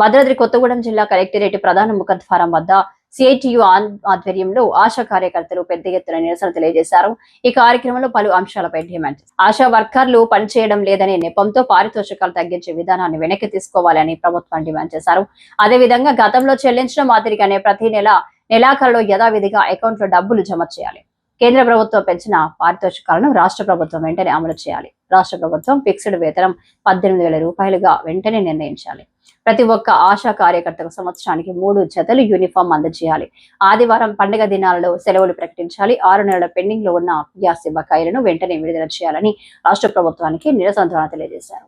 భద్రాద్రి కొత్తగూడెం జిల్లా కలెక్టరేట్ ప్రధాన ముఖద్వారం వద్ద సిఐటియు ఆధ్వర్యంలో ఆశా కార్యకర్తలు పెద్ద ఎత్తున నిరసన తెలియజేశారు. ఈ కార్యక్రమంలో పలు అంశాలపై డిమాండ్ ఆశా వర్కర్లు పనిచేయడం లేదనే నెపంతో పారితోషికాలు తగ్గించే విధానాన్ని వెనక్కి తీసుకోవాలని ప్రభుత్వం డిమాండ్ చేశారు. అదేవిధంగా గతంలో చెల్లించిన మాదిరిగానే ప్రతి నెల నెలాఖరులో యథావిధిగా అకౌంట్లో డబ్బులు జమ చేయాలి. కేంద్ర ప్రభుత్వం పెంచిన పారితోషికాలను రాష్ట్ర ప్రభుత్వం వెంటనే అమలు చేయాలి. రాష్ట్ర ప్రభుత్వం ఫిక్స్డ్ వేతనం పద్దెనిమిది వేల రూపాయలుగా వెంటనే నిర్ణయించాలి. ప్రతి ఒక్క ఆశా కార్యకర్తకు సంవత్సరానికి మూడు జతలు యూనిఫామ్ అందజేయాలి. ఆదివారం పండుగ దినాలలో సెలవులు ప్రకటించాలి. ఆరు నెలల పెండింగ్లో ఉన్న గ్యాస్ బకాయిలను వెంటనే విడుదల చేయాలని రాష్ట్ర ప్రభుత్వానికి నిరసన తెలియజేశారు.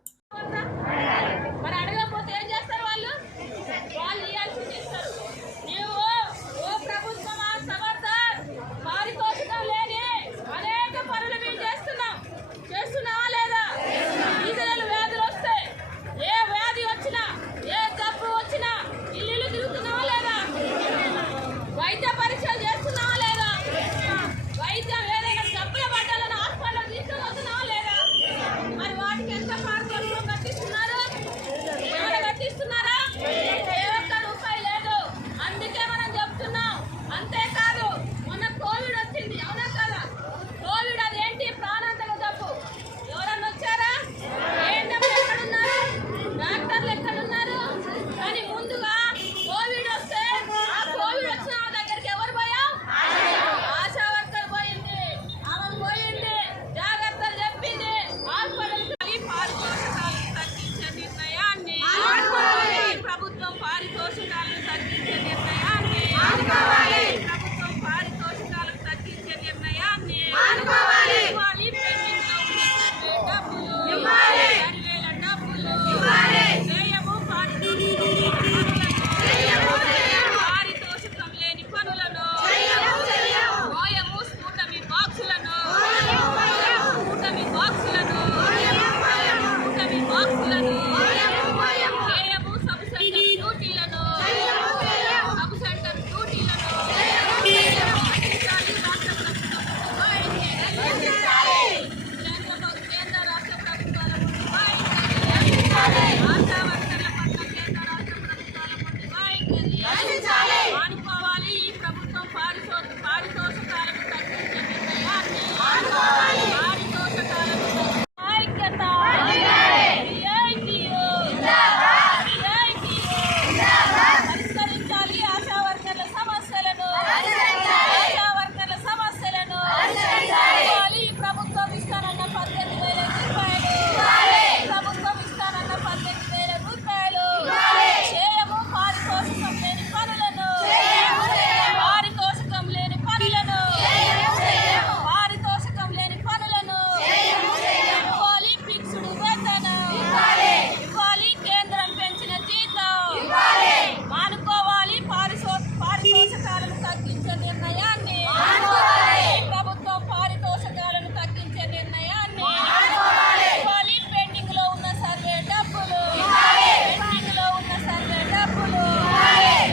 Teacher din na yan.